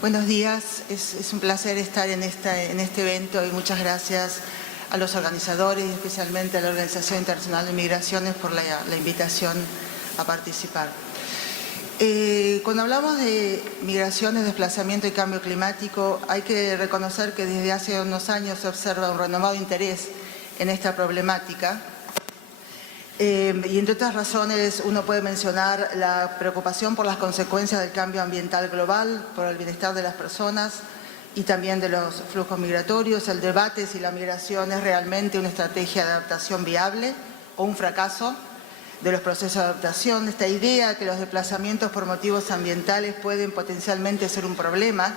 Buenos días, es un placer estar en este evento y muchas gracias a los organizadores y especialmente a la Organización Internacional de Migraciones por la invitación a participar. Cuando hablamos de migraciones, desplazamiento y cambio climático, hay que reconocer que desde hace unos años se observa un renovado interés en esta problemática. Y entre otras razones uno puede mencionar la preocupación por las consecuencias del cambio ambiental global, por el bienestar de las personas y también de los flujos migratorios, el debate si la migración es realmente una estrategia de adaptación viable o un fracaso de los procesos de adaptación, esta idea que los desplazamientos por motivos ambientales pueden potencialmente ser un problema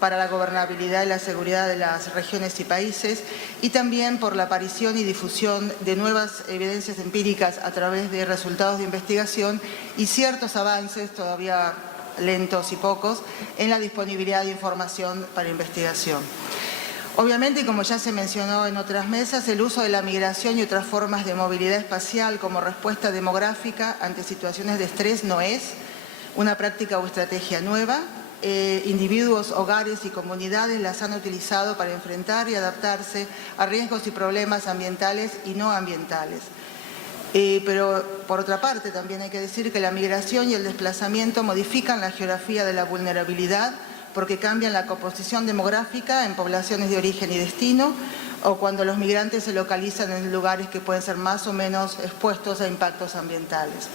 para la gobernabilidad y la seguridad de las regiones y países, y también por la aparición y difusión de nuevas evidencias empíricas a través de resultados de investigación y ciertos avances, todavía lentos y pocos, en la disponibilidad de información para investigación. Obviamente, como ya se mencionó en otras mesas, el uso de la migración y otras formas de movilidad espacial como respuesta demográfica ante situaciones de estrés no es una práctica o estrategia nueva. Individuos, hogares y comunidades las han utilizado para enfrentar y adaptarse a riesgos y problemas ambientales y no ambientales. Pero por otra parte también hay que decir que la migración y el desplazamiento modifican la geografía de la vulnerabilidad porque cambian la composición demográfica en poblaciones de origen y destino o cuando los migrantes se localizan en lugares que pueden ser más o menos expuestos a impactos ambientales.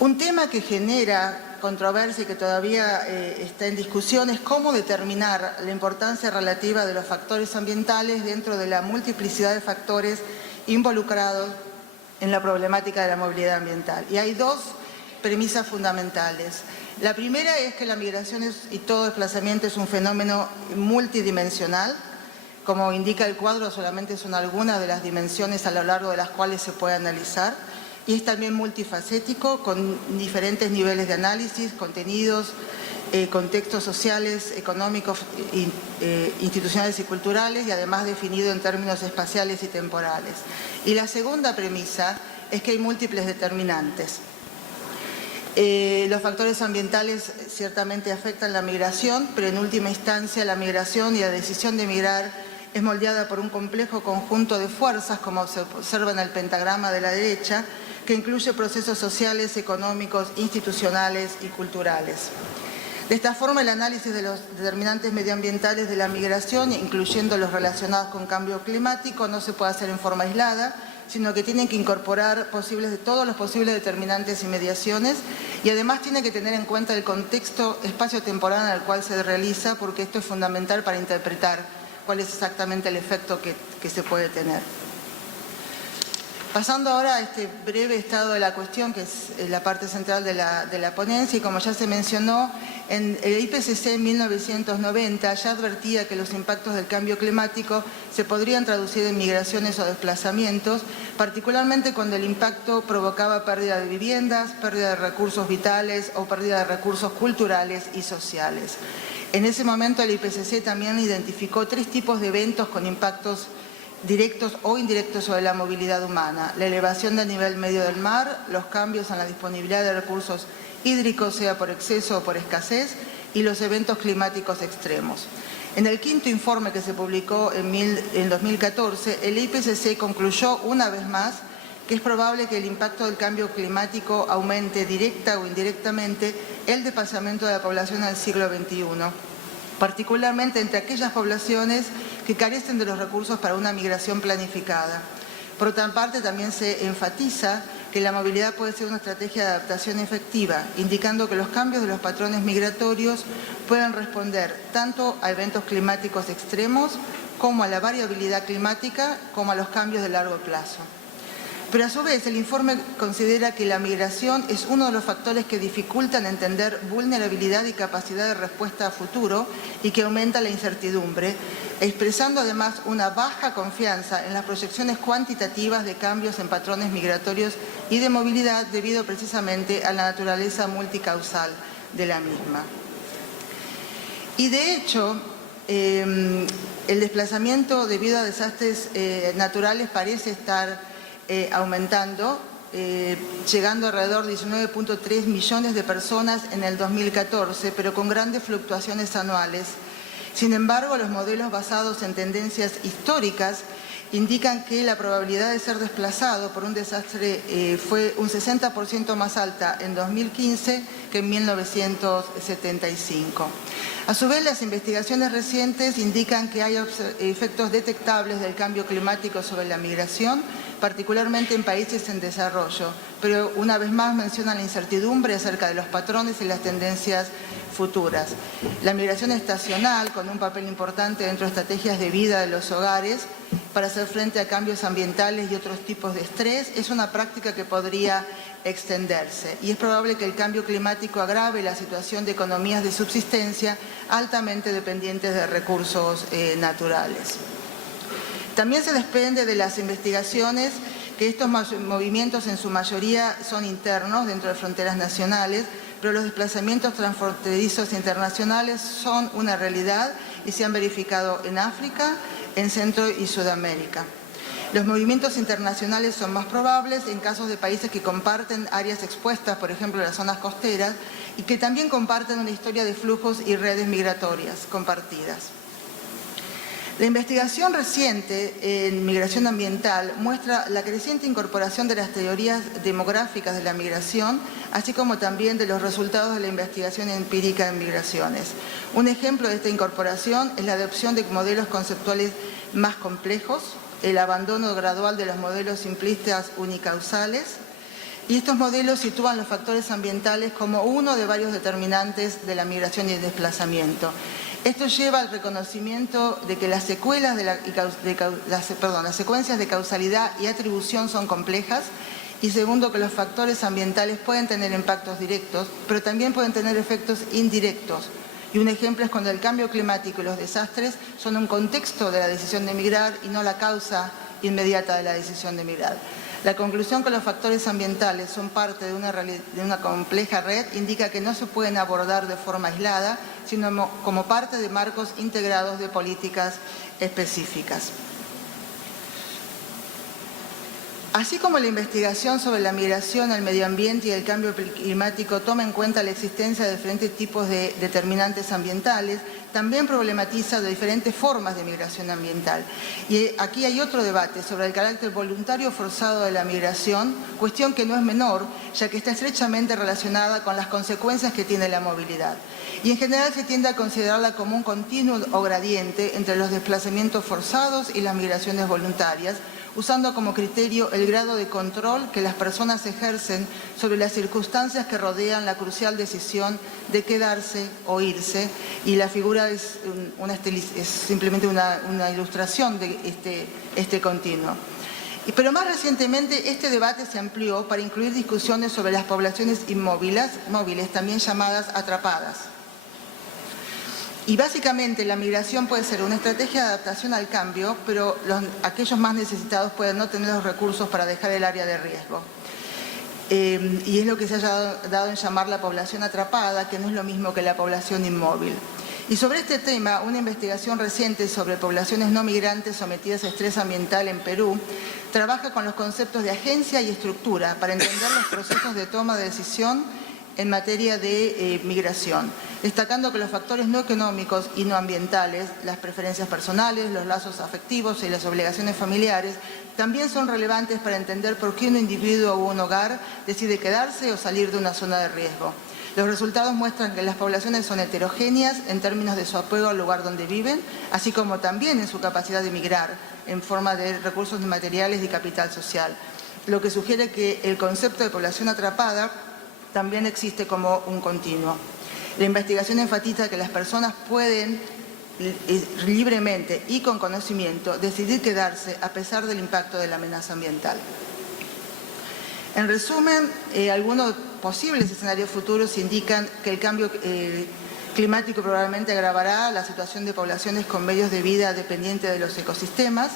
Un tema que genera controversia y que todavía está en discusión es cómo determinar la importancia relativa de los factores ambientales dentro de la multiplicidad de factores involucrados en la problemática de la movilidad ambiental. Y hay dos premisas fundamentales. La primera es que la migración y todo desplazamiento es un fenómeno multidimensional. Como indica el cuadro, solamente son algunas de las dimensiones a lo largo de las cuales se puede analizar. Y es también multifacético, con diferentes niveles de análisis, contenidos, contextos sociales, económicos, institucionales y culturales, y además definido en términos espaciales y temporales. Y la segunda premisa es que hay múltiples determinantes. Los factores ambientales ciertamente afectan la migración, pero en última instancia la migración y la decisión de migrar es moldeada por un complejo conjunto de fuerzas, como se observa en el pentagrama de la derecha, que incluye procesos sociales, económicos, institucionales y culturales. De esta forma, el análisis de los determinantes medioambientales de la migración, incluyendo los relacionados con cambio climático, no se puede hacer en forma aislada, sino que tienen que incorporar todos los posibles determinantes y mediaciones, y además tiene que tener en cuenta el contexto espacio-temporal en el cual se realiza, porque esto es fundamental para interpretar cuál es exactamente el efecto que se puede tener. Pasando ahora a este breve estado de la cuestión, que es la parte central de la ponencia, y como ya se mencionó, en el IPCC en 1990 ya advertía que los impactos del cambio climático se podrían traducir en migraciones o desplazamientos, particularmente cuando el impacto provocaba pérdida de viviendas, pérdida de recursos vitales o pérdida de recursos culturales y sociales. En ese momento el IPCC también identificó 3 tipos de eventos con impactos directos o indirectos sobre la movilidad humana: la elevación del nivel medio del mar, los cambios en la disponibilidad de recursos hídricos, sea por exceso o por escasez, y los eventos climáticos extremos. En el quinto informe que se publicó en 2014, el IPCC concluyó una vez más que es probable que el impacto del cambio climático aumente directa o indirectamente el desplazamiento de la población al siglo XXI, particularmente entre aquellas poblaciones que carecen de los recursos para una migración planificada. Por otra parte, también se enfatiza que la movilidad puede ser una estrategia de adaptación efectiva, indicando que los cambios de los patrones migratorios pueden responder tanto a eventos climáticos extremos como a la variabilidad climática, como a los cambios de largo plazo. Pero a su vez el informe considera que la migración es uno de los factores que dificultan entender vulnerabilidad y capacidad de respuesta a futuro y que aumenta la incertidumbre, expresando además una baja confianza en las proyecciones cuantitativas de cambios en patrones migratorios y de movilidad debido precisamente a la naturaleza multicausal de la misma. Y de hecho, el desplazamiento debido a desastres naturales parece estar aumentando llegando alrededor de 19.3 millones de personas en el 2014, pero con grandes fluctuaciones anuales. Sin embargo, los modelos basados en tendencias históricas indican que la probabilidad de ser desplazado por un desastre fue un 60% más alta en 2015 que en 1975. A su vez, las investigaciones recientes indican que hay efectos detectables del cambio climático sobre la migración, particularmente en países en desarrollo, pero una vez más mencionan la incertidumbre acerca de los patrones y las tendencias futuras. La migración estacional, con un papel importante dentro de estrategias de vida de los hogares para hacer frente a cambios ambientales y otros tipos de estrés, es una práctica que podría extenderse y es probable que el cambio climático agrave la situación de economías de subsistencia altamente dependientes de recursos naturales. También se desprende de las investigaciones que estos movimientos en su mayoría son internos dentro de fronteras nacionales, pero los desplazamientos transfronterizos internacionales son una realidad y se han verificado en África, en Centro y Sudamérica. Los movimientos internacionales son más probables en casos de países que comparten áreas expuestas, por ejemplo, las zonas costeras, y que también comparten una historia de flujos y redes migratorias compartidas. La investigación reciente en migración ambiental muestra la creciente incorporación de las teorías demográficas de la migración, así como también de los resultados de la investigación empírica en migraciones. Un ejemplo de esta incorporación es la adopción de modelos conceptuales más complejos, el abandono gradual de los modelos simplistas unicausales, y estos modelos sitúan los factores ambientales como uno de varios determinantes de la migración y el desplazamiento. Esto lleva al reconocimiento de que las secuencias de causalidad y atribución son complejas, y segundo, que los factores ambientales pueden tener impactos directos, pero también pueden tener efectos indirectos. Y un ejemplo es cuando el cambio climático y los desastres son un contexto de la decisión de migrar y no la causa inmediata de la decisión de migrar. La conclusión que los factores ambientales son parte de una compleja red indica que no se pueden abordar de forma aislada, sino como parte de marcos integrados de políticas específicas. Así como la investigación sobre la migración, el medio ambiente y el cambio climático toma en cuenta la existencia de diferentes tipos de determinantes ambientales, también problematiza de diferentes formas de migración ambiental. Y aquí hay otro debate sobre el carácter voluntario o forzado de la migración, cuestión que no es menor, ya que está estrechamente relacionada con las consecuencias que tiene la movilidad. Y en general se tiende a considerarla como un continuo o gradiente entre los desplazamientos forzados y las migraciones voluntarias, usando como criterio el grado de control que las personas ejercen sobre las circunstancias que rodean la crucial decisión de quedarse o irse, y la figura es simplemente una ilustración de este continuo. Pero más recientemente este debate se amplió para incluir discusiones sobre las poblaciones inmóviles, también llamadas atrapadas. Y básicamente la migración puede ser una estrategia de adaptación al cambio, pero aquellos más necesitados pueden no tener los recursos para dejar el área de riesgo. Y es lo que se ha dado en llamar la población atrapada, que no es lo mismo que la población inmóvil. Y sobre este tema, una investigación reciente sobre poblaciones no migrantes sometidas a estrés ambiental en Perú trabaja con los conceptos de agencia y estructura para entender los procesos de toma de decisión en materia de migración, destacando que los factores no económicos y no ambientales, las preferencias personales, los lazos afectivos y las obligaciones familiares, también son relevantes para entender por qué un individuo o un hogar decide quedarse o salir de una zona de riesgo. Los resultados muestran que las poblaciones son heterogéneas en términos de su apego al lugar donde viven, así como también en su capacidad de migrar en forma de recursos materiales y capital social, lo que sugiere que el concepto de población atrapada también existe como un continuo. La investigación enfatiza que las personas pueden libremente y con conocimiento decidir quedarse a pesar del impacto de la amenaza ambiental. En resumen, algunos posibles escenarios futuros indican que el cambio climático probablemente agravará la situación de poblaciones con medios de vida dependientes de los ecosistemas.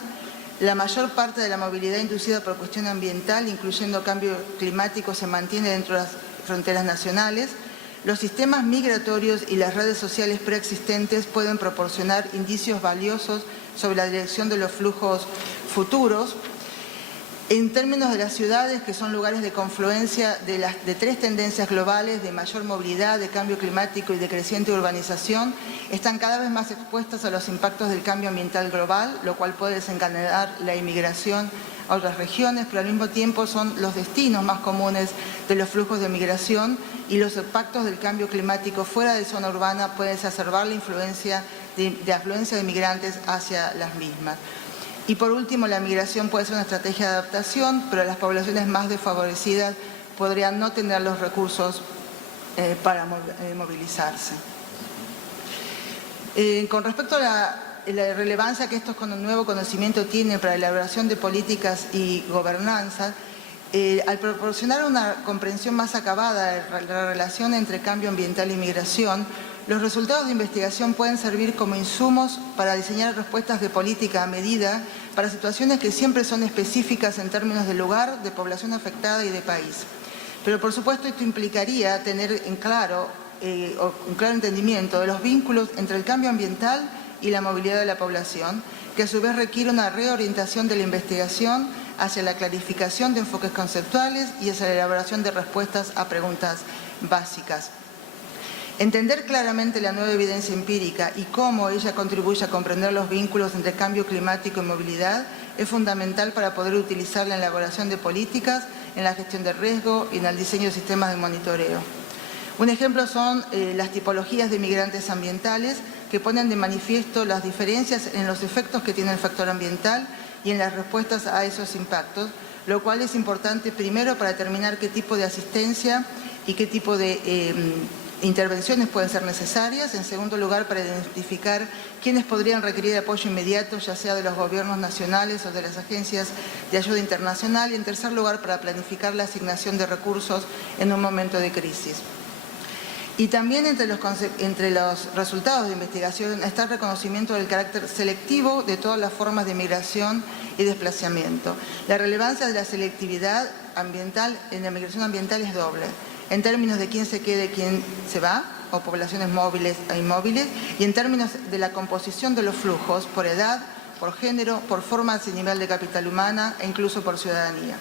La mayor parte de la movilidad inducida por cuestión ambiental, incluyendo cambio climático, se mantiene dentro de las fronteras nacionales. Los sistemas migratorios y las redes sociales preexistentes pueden proporcionar indicios valiosos sobre la dirección de los flujos futuros. En términos de las ciudades, que son lugares de confluencia de tres tendencias globales de mayor movilidad, de cambio climático y de creciente urbanización, están cada vez más expuestas a los impactos del cambio ambiental global, lo cual puede desencadenar la inmigración a otras regiones, pero al mismo tiempo son los destinos más comunes de los flujos de migración, y los impactos del cambio climático fuera de zona urbana pueden exacerbar la influencia de afluencia de migrantes hacia las mismas. Y por último, la migración puede ser una estrategia de adaptación, pero las poblaciones más desfavorecidas podrían no tener los recursos para movilizarse. Con respecto a la relevancia que estos con un nuevo conocimiento tienen para la elaboración de políticas y gobernanza, al proporcionar una comprensión más acabada de la relación entre cambio ambiental y migración, los resultados de investigación pueden servir como insumos para diseñar respuestas de política a medida para situaciones que siempre son específicas en términos de lugar, de población afectada y de país. Pero por supuesto esto implicaría tener un claro entendimiento de los vínculos entre el cambio ambiental y la movilidad de la población, que a su vez requiere una reorientación de la investigación hacia la clarificación de enfoques conceptuales y hacia la elaboración de respuestas a preguntas básicas. Entender claramente la nueva evidencia empírica y cómo ella contribuye a comprender los vínculos entre cambio climático y movilidad es fundamental para poder utilizarla en la elaboración de políticas, en la gestión de riesgo y en el diseño de sistemas de monitoreo. Un ejemplo son las tipologías de migrantes ambientales, que ponen de manifiesto las diferencias en los efectos que tiene el factor ambiental y en las respuestas a esos impactos, lo cual es importante primero para determinar qué tipo de asistencia y qué tipo de intervenciones pueden ser necesarias. En segundo lugar, para identificar quiénes podrían requerir apoyo inmediato, ya sea de los gobiernos nacionales o de las agencias de ayuda internacional. Y en tercer lugar, para planificar la asignación de recursos en un momento de crisis. Y también entre los resultados de investigación está el reconocimiento del carácter selectivo de todas las formas de migración y desplazamiento. La relevancia de la selectividad ambiental en la migración ambiental es doble, en términos de quién se queda y quién se va, o poblaciones móviles e inmóviles, y en términos de la composición de los flujos por edad, por género, por formas y nivel de capital humana e incluso por ciudadanía.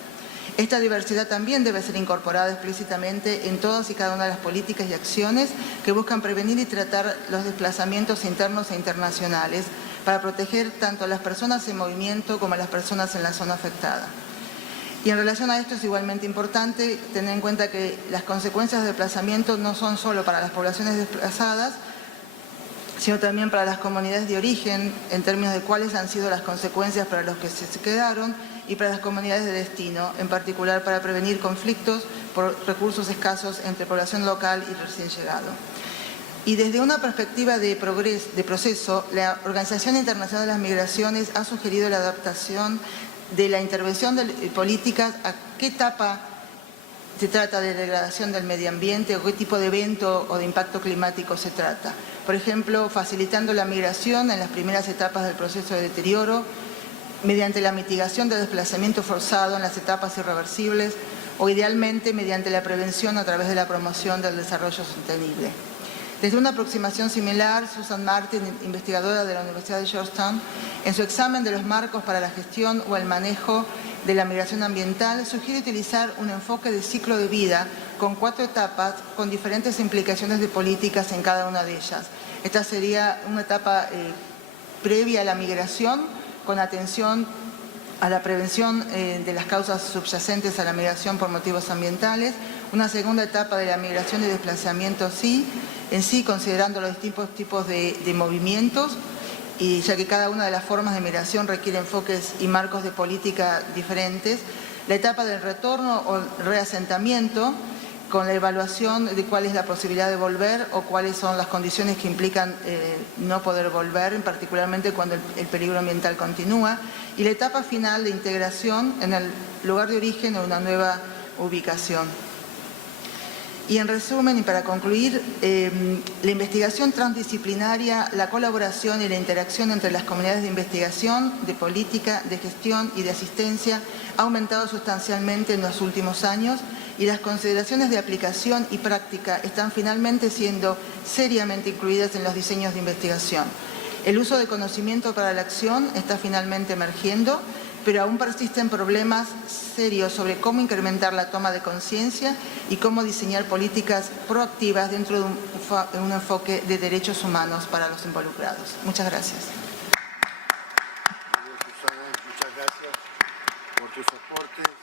Esta diversidad también debe ser incorporada explícitamente en todas y cada una de las políticas y acciones que buscan prevenir y tratar los desplazamientos internos e internacionales para proteger tanto a las personas en movimiento como a las personas en la zona afectada. Y en relación a esto es igualmente importante tener en cuenta que las consecuencias de desplazamiento no son solo para las poblaciones desplazadas, sino también para las comunidades de origen, en términos de cuáles han sido las consecuencias para los que se quedaron, y para las comunidades de destino, en particular para prevenir conflictos por recursos escasos entre población local y recién llegado. Y desde una perspectiva de proceso, la Organización Internacional de las Migraciones ha sugerido la adaptación de la intervención de políticas a qué etapa se trata de degradación del medio ambiente o qué tipo de evento o de impacto climático se trata. Por ejemplo, facilitando la migración en las primeras etapas del proceso de deterioro, mediante la mitigación de desplazamiento forzado en las etapas irreversibles o idealmente mediante la prevención a través de la promoción del desarrollo sostenible. Desde una aproximación similar, Susan Martin, investigadora de la Universidad de Georgetown, en su examen de los marcos para la gestión o el manejo de la migración ambiental, sugiere utilizar un enfoque de ciclo de vida con 4 etapas con diferentes implicaciones de políticas en cada una de ellas. Esta sería una etapa previa a la migración, con atención a la prevención de las causas subyacentes a la migración por motivos ambientales, una segunda etapa de la migración y desplazamiento en sí, considerando los distintos tipos de movimientos, y ya que cada una de las formas de migración requiere enfoques y marcos de política diferentes, la etapa del retorno o reasentamiento, con la evaluación de cuál es la posibilidad de volver o cuáles son las condiciones que implican no poder volver, particularmente cuando el peligro ambiental continúa, y la etapa final de integración en el lugar de origen o una nueva ubicación. Y en resumen, y para concluir, la investigación transdisciplinaria, la colaboración y la interacción entre las comunidades de investigación, de política, de gestión y de asistencia ha aumentado sustancialmente en los últimos años, y las consideraciones de aplicación y práctica están finalmente siendo seriamente incluidas en los diseños de investigación. El uso de conocimiento para la acción está finalmente emergiendo, pero aún persisten problemas serios sobre cómo incrementar la toma de conciencia y cómo diseñar políticas proactivas dentro de un enfoque de derechos humanos para los involucrados. Muchas gracias. Susana, muchas gracias por tus aportes.